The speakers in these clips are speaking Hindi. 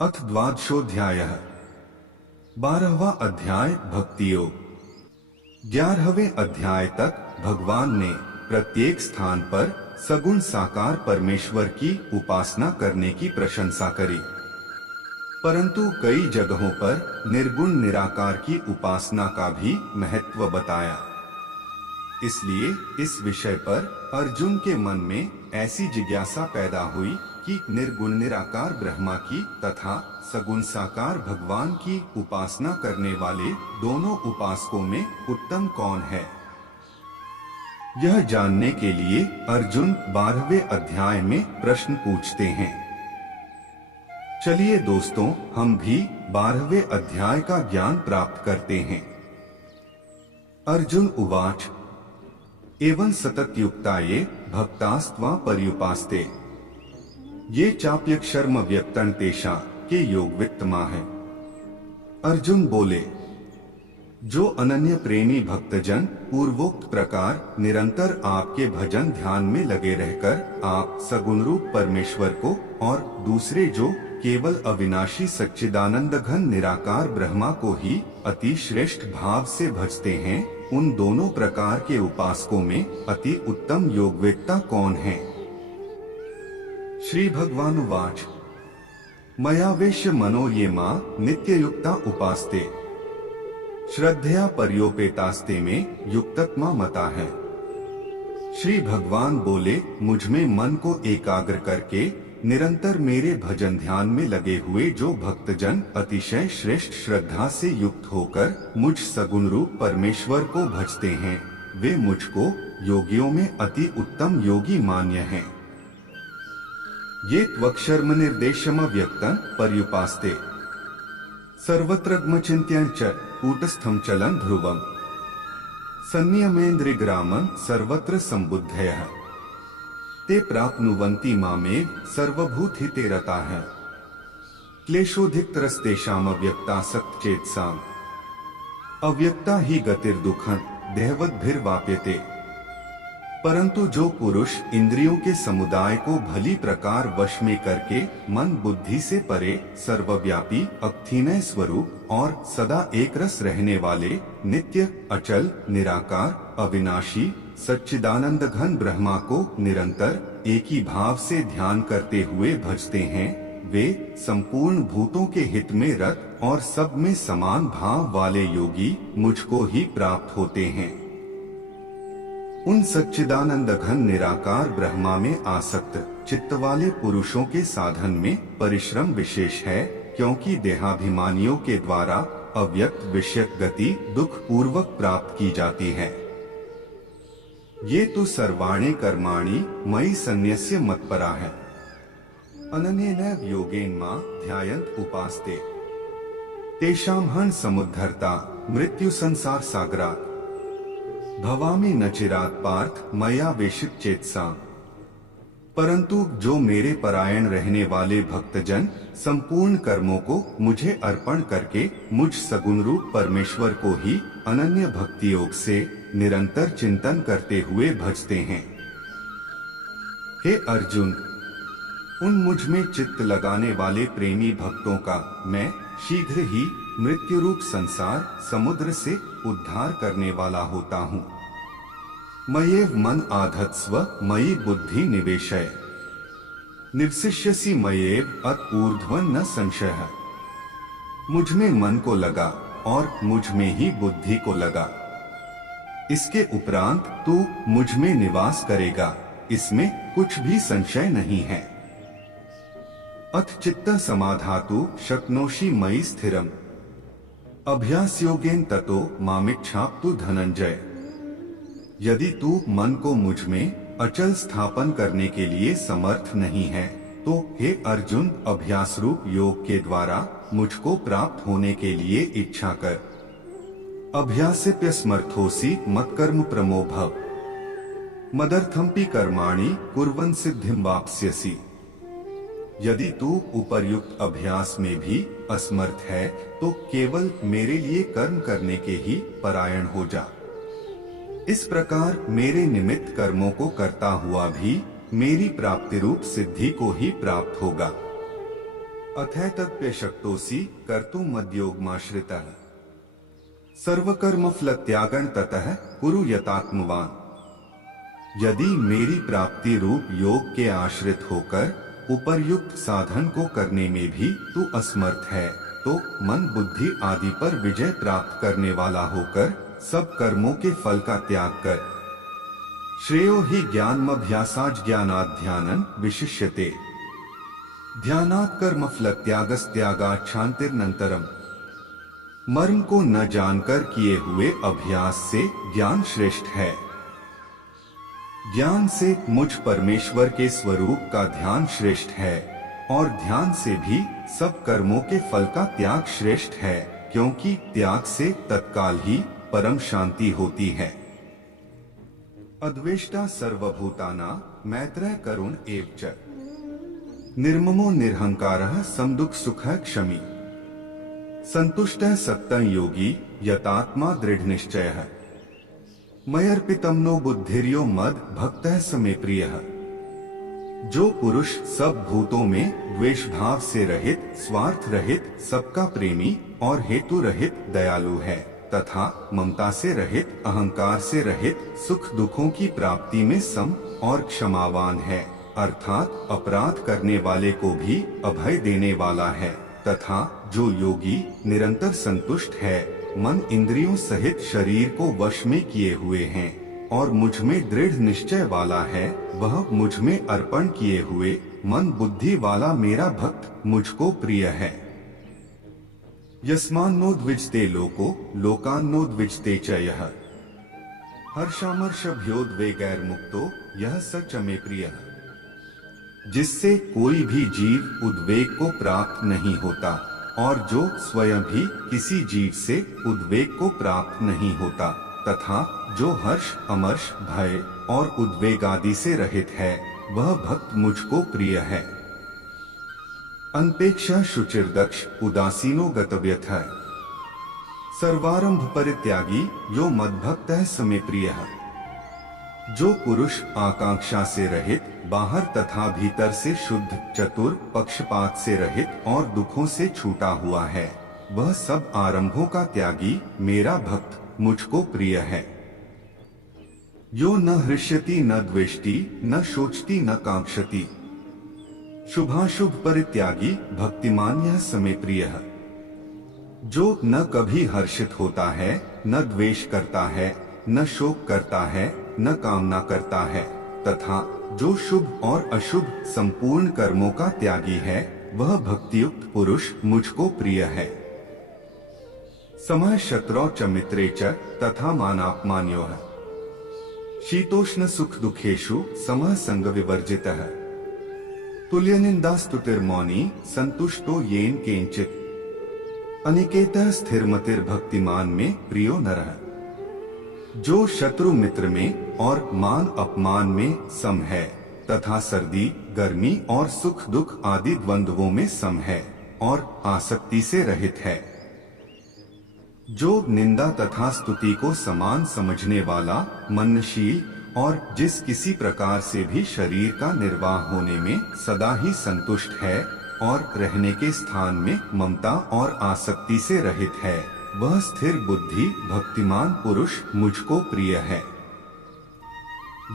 अथ द्वादशोऽध्यायः 12वां अध्याय भक्ति योग। 11वें अध्याय तक भगवान ने प्रत्येक स्थान पर सगुण साकार परमेश्वर की उपासना करने की प्रशंसा करी, परंतु कई जगहों पर निर्गुण निराकार की उपासना का भी महत्व बताया। इसलिए इस विषय पर अर्जुन के मन में ऐसी जिज्ञासा पैदा हुई कि निर्गुण निराकार ब्रह्मा की तथा सगुण साकार भगवान की उपासना करने वाले दोनों उपासकों में उत्तम कौन है। यह जानने के लिए अर्जुन 12वें अध्याय में प्रश्न पूछते हैं। चलिए दोस्तों, हम भी 12वें अध्याय का ज्ञान प्राप्त करते हैं। अर्जुन उवाच एवं सततयुक्ताये भक्तास्त्वा पर्युपास्ते ये चाप्यक्षर्म व्यक्तन तेषा के योगवित्तमा है। अर्जुन बोले, जो अनन्य प्रेमी भक्तजन पूर्वोक्त प्रकार निरंतर आपके भजन ध्यान में लगे रहकर आप सगुण रूप परमेश्वर को और दूसरे जो केवल अविनाशी सच्चिदानंद घन निराकार ब्रह्मा को ही अति श्रेष्ठ भाव से भजते हैं, उन दोनों प्रकार के उपासकों में अति उत्तम योगवेत्ता कौन है। श्री भगवानुवाच मया वेश्य मनो ये माँ नित्ययुक्ता उपास्ते श्रद्धया पर्योपेतास्ते में युक्तत्मा मता है। श्री भगवान बोले, मुझ में मन को एकाग्र करके निरंतर मेरे भजन ध्यान में लगे हुए जो भक्तजन अतिशय श्रेष्ठ श्रद्धा से युक्त होकर मुझ सगुण रूप परमेश्वर को भजते हैं, वे मुझको योगियों में अति उत्तम योगी मान्य हैं। ये त्वक्षर्म निर्देशम व्यक्तन पर्युपास्ते सर्वत्रग्मचिन्त्यं च कूटस्थं चलन ध्रुवम् संनियमेन्द्रियग्रामं सर्वत्र संबुद्धयः ते प्राप्नुवन्ति मामेव सर्वभूतहिते रताः क्लेशोधिकतरस्तेषाम् अव्यक्तासक्तचेतसाम् अव्यक्ता ही गतिर्दुःखं देहवद्भिर्वाप्यते। परंतु जो पुरुष इंद्रियों के समुदाय को भली प्रकार वश में करके मन बुद्धि से परे सर्वव्यापी अक्थिनय स्वरूप और सदा एक रस रहने वाले नित्य अचल निराकार अविनाशी सच्चिदानंद घन ब्रह्मा को निरंतर एक ही भाव से ध्यान करते हुए भजते हैं, वे संपूर्ण भूतों के हित में रत और सब में समान भाव वाले योगी मुझको ही प्राप्त होते हैं। उन सच्चिदानंद घन निराकार ब्रह्मा में आसक्त चित्त वाले पुरुषों के साधन में परिश्रम विशेष है, क्योंकि देहाभिमानियों के द्वारा अव्यक्त विषयक गति दुख पूर्वक प्राप्त की जाती है। ये तो सर्वाणि कर्माणि मयि सन्न्यस्य मत्परा है अनन्येन योगेन मां ध्यायन्त उपास्ते तेषां हन समुद्धरता मृत्यु संसार सागरात् भवामि न चिरात् पार्थ मया वेशित चेतसा। परंतु जो मेरे परायण रहने वाले भक्तजन संपूर्ण कर्मों को मुझे अर्पण करके मुझ सगुण रूप परमेश्वर को ही अनन्य भक्ति योग से निरंतर चिंतन करते हुए भजते हैं। हे अर्जुन, उन मुझ में चित्त लगाने वाले प्रेमी भक्तों का मैं शीघ्र ही मृत्यु रूप संसार समुद्र से उद्धार करने वाला होता हूँ। मयेव मन आधत्स्व मयि बुद्धि निवेशय निवसिष्यसि मयेव अत ऊर्ध्वं न संशयः। मुझ में मन को लगा और मुझ में ही बुद्धि को लगा, इसके उपरांत तू मुझ में निवास करेगा, इसमें कुछ भी संशय नहीं है। अथ चित्त समाधातु शक्नोषि मयि स्थिरम् अभ्यास योगेन ततो मामिच्छाप्तु धनंजय। यदि तू मन को मुझ में अचल स्थापन करने के लिए समर्थ नहीं है, तो हे अर्जुन, अभ्यास रूप योग के द्वारा मुझको प्राप्त होने के लिए इच्छा कर। अभ्यासेप्यस्मर्थोसि मत्कर्म प्रमो भव मदर्थमपि कर्माणि कुर्वन् सिद्धिं वाप्स्यसि। यदि तू उपर्युक्त अभ्यास में भी असमर्थ है, तो केवल मेरे लिए कर्म करने के ही परायण हो जा। इस प्रकार मेरे निमित्त कर्मों को करता हुआ भी मेरी प्राप्ति रूप सिद्धि को ही प्राप्त होगा। अथैतत्प्यशक्तोऽसि कर्तुं मद्योगमाश्रितः सर्वकर्मफलत्यागं ततः कुरु यतात्मवान्। यदि मेरी प्राप्ति रूप योग के आश्रित होकर उपर्युक्त साधन को करने में भी तू असमर्थ है, तो मन बुद्धि आदि पर विजय प्राप्त करने वाला होकर सब कर्मों के फल का त्याग कर श्रेयो ही ज्ञानमभ्यासाज् ज्ञानाध्यानन् विशिष्यते। ध्यानात् कर्मफलत्यागस्त्यागात् शान्तिरनन्तरम्। मर्म को न जानकर किए हुए अभ्यास से ज्ञान श्रेष्ठ है। ज्ञान से मुझ परमेश्वर के स्वरूप का ध्यान श्रेष्ठ है और ध्यान से भी सब कर्मों के फल का त्याग श्रेष्ठ है, क्योंकि त्याग से तत्काल ही परम शांति होती है। अद्वेष्टा सर्वभूतानां मैत्रः करुण एव च निर्ममो निरहंकारः समदुःख सुखः क्षमी संतुष्टः सत्तं योगी यतात्मा दृढ़ निश्चयः मयर्पितं नो बुद्धिर्यो मद भक्तः समे प्रियः। जो पुरुष सब भूतों में द्वेष भाव से रहित, स्वार्थ रहित, सबका प्रेमी और हेतु रहित दयालु है तथा ममता से रहित, अहंकार से रहित, सुख दुखों की प्राप्ति में सम और क्षमावान है, अर्थात अपराध करने वाले को भी अभय देने वाला है, तथा जो योगी निरंतर संतुष्ट है, मन इंद्रियों सहित शरीर को वश में किए हुए हैं और मुझ में दृढ़ निश्चय वाला है, वह मुझ में अर्पण किए हुए मन बुद्धि वाला मेरा भक्त मुझको प्रिय है। यस्मान्नोद्विजते लोको लोकान्नोद्विजते च यः हर्षामर्षभयोद्वेगैर्मुक्तो यः स च मे प्रियः। जिससे कोई भी जीव उद्वेग को प्राप्त नहीं होता और जो स्वयं भी किसी जीव से उद्वेग को प्राप्त नहीं होता तथा जो हर्ष, अमर्ष, भय और उद्वेग आदि से रहित है, वह भक्त मुझको प्रिय है। अनपेक्षा शुचिर्दक्ष उदासीनो गतव्यथः सर्वारंभ परित्यागी यो मद्भक्तः समे प्रियः। जो पुरुष आकांक्षा से रहित, बाहर तथा भीतर से शुद्ध, चतुर, पक्षपात से रहित और दुखों से छूटा हुआ है, वह सब आरंभों का त्यागी मेरा भक्त मुझको प्रिय है। यो न हृष्यति न द्वेष्टि न शोचति न कांक्षति शुभाशुभ परित्यागी भक्तिमान यः समे प्रियः। जो न कभी हर्षित होता है, न द्वेष करता है, न शोक करता है, न कामना करता है, तथा जो शुभ और अशुभ संपूर्ण कर्मों का त्यागी है, वह भक्तियुक्त पुरुष मुझको प्रिय है। समः शत्रौ च मित्रे च तथा मानापमान्योः शीतोष्ण सुख दुखेषु समः संग विवर्जितः तुल्यनिन्दास्तुतिर्मौनी संतुष्टो येन केनचित् अनिकेतः स्थिरमतिर्भक्तिमान में प्रियो नरः। जो शत्रु मित्र में और मान अपमान में सम है तथा सर्दी, गर्मी और सुख दुख आदि द्वंद्वों में सम है और आसक्ति से रहित है। जो निंदा तथा स्तुति को समान समझने वाला, मननशील और जिस किसी प्रकार से भी शरीर का निर्वाह होने में सदा ही संतुष्ट है और रहने के स्थान में ममता और आसक्ति से रहित है, वह स्थिर बुद्धि भक्तिमान पुरुष मुझको प्रिय है।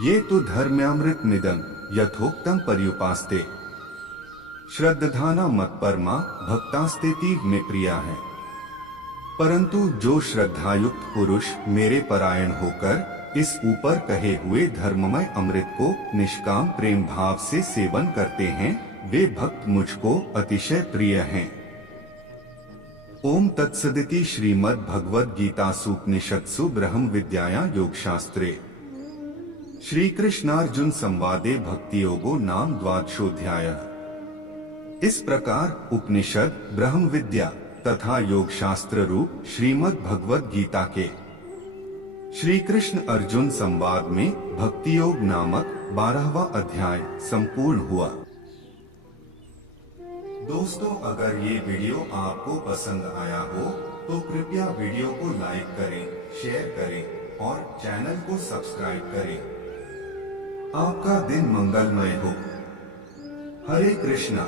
ये तो धर्म्यामृतमिदं यथोक्तम पर्युपास्ते श्रद्धाना मत्परमा भक्तास्तेतीव में प्रिया है। परंतु जो श्रद्धायुक्त पुरुष मेरे परायण होकर इस ऊपर कहे हुए धर्ममय अमृत को निष्काम प्रेम भाव से सेवन करते हैं, वे भक्त मुझको अतिशय प्रिय हैं। ओम तत्सदिति श्रीमद् भगवद गीतासूपनिषत्सु ब्रह्म विद्यायां योगशास्त्रे श्री कृष्णार्जुन संवादे भक्ति योगो नाम द्वादशोऽध्यायः। इस प्रकार उपनिषद, ब्रह्म विद्या तथा योग शास्त्र रूप श्रीमद् भगवद गीता के श्री कृष्ण अर्जुन संवाद में भक्ति योग नामक 12वां अध्याय संपूर्ण हुआ। दोस्तों, अगर ये वीडियो आपको पसंद आया हो तो कृपया वीडियो को लाइक करें, शेयर करें और चैनल को सब्सक्राइब करें। आपका दिन मंगलमय हो। हरे कृष्णा।